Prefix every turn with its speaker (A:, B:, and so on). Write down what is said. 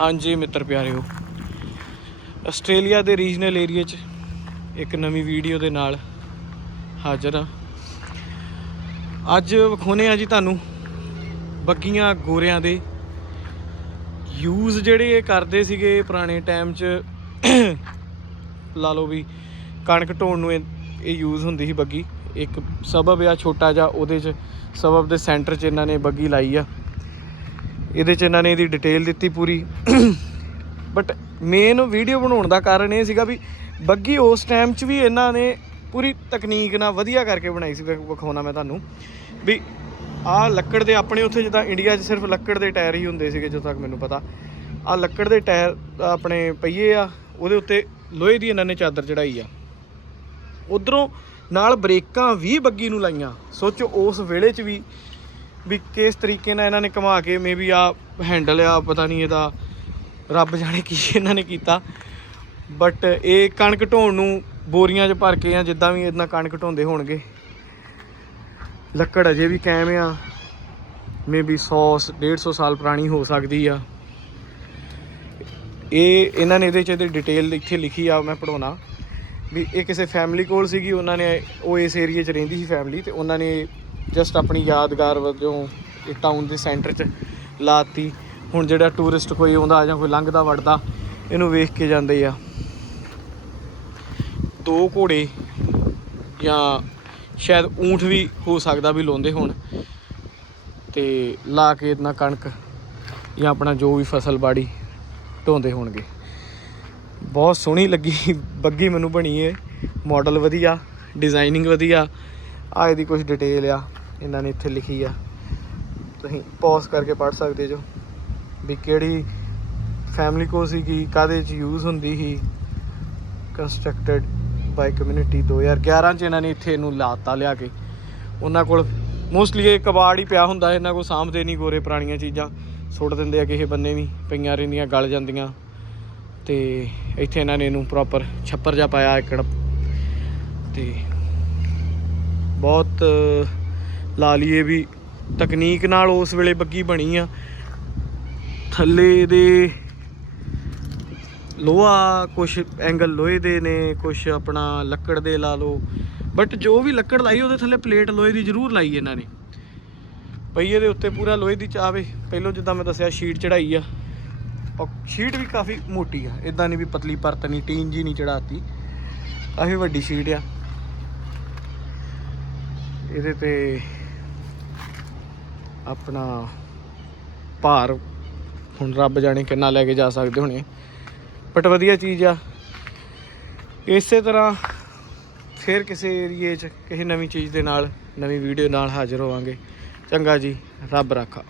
A: ਹਾਂਜੀ ਮਿੱਤਰ ਪਿਆਰਿਓ, ਆਸਟ੍ਰੇਲੀਆ ਦੇ ਰੀਜਨਲ ਏਰੀਆ 'ਚ ਇੱਕ ਨਵੀਂ ਵੀਡੀਓ ਦੇ ਨਾਲ ਹਾਜ਼ਰ ਹਾਂ। ਅੱਜ ਵਿਖਾਉਨੇ ਆ ਜੀ ਤੁਹਾਨੂੰ ਬੱਗੀਆਂ ਗੋਰਿਆਂ ਦੇ। ਯੂਜ਼ ਜਿਹੜੇ ਇਹ ਕਰਦੇ ਸੀਗੇ ਪੁਰਾਣੇ ਟਾਈਮ 'ਚ, ਲਾ ਲਓ ਵੀ ਕਣਕ ਢੋਣ ਨੂੰ ਇਹ ਇਹ ਯੂਜ਼ ਹੁੰਦੀ ਸੀ ਬੱਗੀ। ਇੱਕ ਸਬਬ ਆ ਛੋਟਾ ਜਿਹਾ, ਉਹਦੇ 'ਚ ਸਬਬ ਦੇ ਸੈਂਟਰ 'ਚ ਇਹਨਾਂ ਨੇ ਬੱਗੀ ਲਾਈ ਆ। ਇਹਦੇ 'ਚ ਇਹਨਾਂ ਨੇ ਇਹਦੀ ਡਿਟੇਲ ਦਿੱਤੀ ਪੂਰੀ। ਬਟ ਮੇਨ ਵੀਡੀਓ ਬਣਾਉਣ ਦਾ ਕਾਰਨ ਇਹ ਸੀਗਾ ਵੀ ਬੱਗੀ ਉਸ ਟਾਈਮ 'ਚ ਵੀ ਇਹਨਾਂ ਨੇ ਪੂਰੀ ਤਕਨੀਕ ਨਾਲ ਵਧੀਆ ਕਰਕੇ ਬਣਾਈ ਸੀ ਵਿਖਾਉਣਾ ਮੈਂ ਤੁਹਾਨੂੰ। ਵੀ ਆਹ ਲੱਕੜ ਦੇ ਆਪਣੇ ਉੱਥੇ ਜਿੱਦਾਂ ਇੰਡੀਆ 'ਚ ਸਿਰਫ ਲੱਕੜ ਦੇ ਟਾਇਰ ਹੀ ਹੁੰਦੇ ਸੀਗੇ ਜਦੋਂ ਤੱਕ ਮੈਨੂੰ ਪਤਾ। ਆਹ ਲੱਕੜ ਦੇ ਟਾਇਰ ਆਪਣੇ ਪਹੀਏ ਆ, ਉਹਦੇ ਉੱਤੇ ਲੋਹੇ ਦੀ ਇਹਨਾਂ ਨੇ ਚਾਦਰ ਚੜਾਈ ਆ। ਉਧਰੋਂ ਨਾਲ ਬ੍ਰੇਕਾਂ ਵੀ ਬੱਗੀ ਨੂੰ ਲਾਈਆਂ। ਸੋਚੋ ਉਸ ਵੇਲੇ 'ਚ ਵੀ ਵੀ ਕਿਸ ਤਰੀਕੇ ਨਾਲ ਇਹਨਾਂ ਨੇ ਘੁਮਾ ਕੇ ਮੇਬੀ ਆ ਹੈਂਡਲ ਆ, ਪਤਾ ਨਹੀਂ ਇਹਦਾ ਰੱਬ ਜਾਣੇ ਕੀ ਇਹਨਾਂ ਨੇ ਕੀਤਾ। ਬਟ ਇਹ ਕਣਕ ਢੋਣ ਨੂੰ ਬੋਰੀਆਂ 'ਚ ਭਰ ਕੇ ਜਾਂ ਜਿੱਦਾਂ ਵੀ ਇਹਨਾਂ ਕਣਕ ਢੋਂਦੇ ਹੋਣਗੇ। ਲੱਕੜ ਅਜੇ ਵੀ ਕਾਇਮ ਆ। ਮੇਬੀ 100 150 ਸਾਲ ਪੁਰਾਣੀ ਹੋ ਸਕਦੀ ਆ। ਇਹ ਇਹਨਾਂ ਨੇ ਇਹਦੇ 'ਚ ਇਹਦੀ ਡਿਟੇਲ ਇੱਥੇ ਲਿਖੀ ਆ, ਮੈਂ ਪੜਾਉਣਾ ਵੀ ਇਹ ਕਿਸੇ ਫੈਮਿਲੀ ਕੋਲ ਸੀਗੀ, ਉਹਨਾਂ ਨੇ ਉਹ ਇਸ ਏਰੀਆ 'ਚ ਰਹਿੰਦੀ ਸੀ ਫੈਮਿਲੀ ਤੇ ਉਹਨਾਂ ਨੇ ਜਸਟ ਆਪਣੀ ਯਾਦਗਾਰ ਵਜੋਂ ਇਹ ਟਾਊਨ ਦੇ ਸੈਂਟਰ 'ਚ ਲਾਤੀ। ਹੁਣ ਜਿਹੜਾ ਟੂਰਿਸਟ ਕੋਈ ਆਉਂਦਾ ਜਾਂ ਕੋਈ ਲੰਘਦਾ ਵੜਦਾ, ਇਹਨੂੰ ਵੇਖ ਕੇ ਜਾਂਦੇ ਆ। ਦੋ ਘੋੜੇ ਜਾਂ ਸ਼ਾਇਦ ਊਂਠ ਵੀ ਹੋ ਸਕਦਾ ਵੀ ਲਾਉਂਦੇ ਹੋਣ। ਤੇ ਲਾ ਕੇ ਇਤਨਾ ਕਣਕ ਜਾਂ ਆਪਣਾ ਜੋ ਵੀ ਫਸਲ ਬਾੜੀ ਢੋਂਦੇ ਹੋਣਗੇ। ਬਹੁਤ ਸੋਹਣੀ ਲੱਗੀ, ਬੱਗੀ ਮੈਨੂੰ ਬਣੀ ਏ। ਮਾਡਲ ਵਧੀਆ ਡਿਜ਼ਾਈਨਿੰਗ ਵਧੀਆ ਆ ਇਹਦੀ ਕੁਝ ਡਿਟੇਲ ਆ। ਇਹਨਾਂ ਨੇ ਇੱਥੇ ਲਿਖੀ ਆ। ਤੁਸੀਂ ਪੌਜ਼ ਕਰਕੇ ਪੜ੍ਹ ਸਕਦੇ ਜੋ। ਵੀ ਕਿਹੜੀ ਫੈਮਿਲੀ ਕੋ ਸੀਗੀ ਕਾਦੇ ਚ ਯੂਜ਼ ਹੁੰਦੀ ਸੀ। ਕੰਸਟਰਕਟਡ ਬਾਈ ਕਮਿਊਨਿਟੀ 2011 ਚ ਇਹਨਾਂ ਨੇ ਇੱਥੇ ਇਹਨੂੰ ਲਾਤਾ, ਲਿਆ ਕੇ। ਉਹਨਾਂ ਕੋਲ ਮੋਸਟਲੀ ਇਹ ਕਬਾੜ ਹੀ ਪਿਆ ਹੁੰਦਾ, ਇਹਨਾਂ ਕੋਲ ਸਾਂਭਦੇ ਨਹੀਂ ਗੋਰੇ ਪੁਰਾਣੀਆਂ ਚੀਜ਼ਾਂ। ਸੁੱਟ ਦਿੰਦੇ ਆ ਕਿਸੇ ਬੰਨੇ ਵੀ, ਪਈਆਂ ਰਹਿੰਦੀਆਂ, ਗਲ ਜਾਂਦੀਆਂ। ਤੇ ਇੱਥੇ ਇਹਨਾਂ ਨੇ ਇਹਨੂੰ ਪ੍ਰੋਪਰ ਛੱਪਰ ਜਾ ਪਾਇਆ ਇੱਕੜ ਤੇ ਬਹੁਤ ਲਾ ਲਈਏ ਵੀ ਤਕਨੀਕ ਨਾਲ ਉਸ ਵੇਲੇ ਬੱਗੀ ਬਣੀ ਆ। ਥੱਲੇ ਦੇ ਲੋਹਾ ਕੁਝ ਐਂਗਲ ਲੋਹੇ ਦੇ ਨੇ ਕੁਝ ਆਪਣਾ ਲੱਕੜ ਦੇ ਲਾ ਲਓ। ਬਟ ਜੋ ਵੀ ਲੱਕੜ ਲਾਈ, ਉਹਦੇ ਥੱਲੇ ਪਲੇਟ ਲੋਹੇ ਦੀ ਜ਼ਰੂਰ ਲਾਈ ਇਹਨਾਂ ਨੇ। ਪਹੀਏ ਦੇ ਉੱਤੇ ਪੂਰਾ ਲੋਹੇ ਦੀ ਚਾਵੇ ਪਹਿਲੋਂ ਜਿੱਦਾਂ ਮੈਂ ਦੱਸਿਆ ਸ਼ੀਟ ਚੜਾਈ ਆ। ਔਰ ਸ਼ੀਟ ਵੀ ਕਾਫੀ ਮੋਟੀ ਆ। ਇਦਾਂ ਨਹੀਂ ਵੀ ਪਤਲੀ ਪਰਤ ਨਹੀਂ, ਟੀਨ ਜੀ ਨਹੀਂ ਚੜਾਤੀ। ਕਾਫੀ ਵੱਡੀ ਸ਼ੀਟ ਆ। ਇਹਦੇ ਤੇ ਆਪਣਾ ਭਾਰ ਹੁਣ ਰੱਬ ਜਾਣੇ ਕਿੰਨਾ ਲੈ ਕੇ ਜਾ ਸਕਦੇ ਹੋਣੇ। ਬਟ ਵਧੀਆ ਚੀਜ਼ ਆ। ਇਸੇ ਤਰ੍ਹਾਂ ਫਿਰ ਕਿਸੇ ਏਰੀਏ 'ਚ, ਕਿਸੇ ਨਵੀਂ ਚੀਜ਼ ਦੇ ਨਾਲ, ਨਵੀਂ ਵੀਡੀਓ ਨਾਲ ਹਾਜ਼ਰ ਹੋਵਾਂਗੇ। ਚੰਗਾ ਜੀ, ਰੱਬ ਰਾਖਾ।